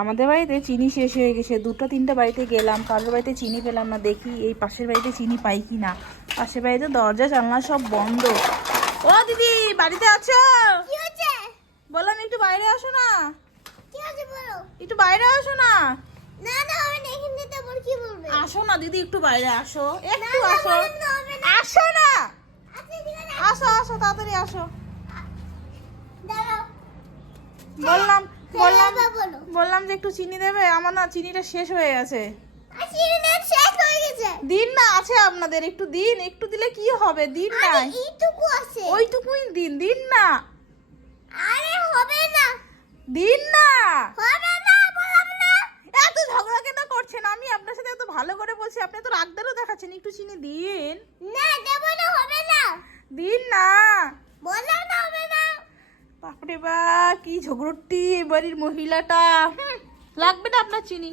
আমাদের বাড়িতে চিনি শেষ হয়ে গেছে, 2-3টা বাড়িতে গেলাম, কারোর বাড়িতে চিনি পেলাম না। দেখি এই পাশের বাড়িতে চিনি পাই কি না। পাশের বাড়িতে দরজা জানলা সব বন্ধ। ও দিদি, বাড়িতে আছো? বললাম একটু বাইরে আসো না। একটু বাইরে আসো না। আসো না দিদি, একটু বাইরে আসো, একটু আসো। আসো না, আসো আসো, তাড়াতাড়ি আসো। বললাম বললাম বললাম যে একটু চিনি দেবে, আমার না চিনিটা শেষ হয়ে গেছে। দিন না, আছে আপনাদের, একটু দিন, একটু দিলে কি হবে, দিন না। ওইটুকুই দিন, দিন না। দিন না। এত ঝগড়া কেন করছেন? আমি আপনার সাথে এত ভালো করে বলছি, আপনি তো রাগদারও দেখাচ্ছেন। একটু চিনি দিন। দিন না। বাপরে বা, কি ঝগড়টি এই বাড়ির মহিলাটা। লাগবে না আপনার চিনি।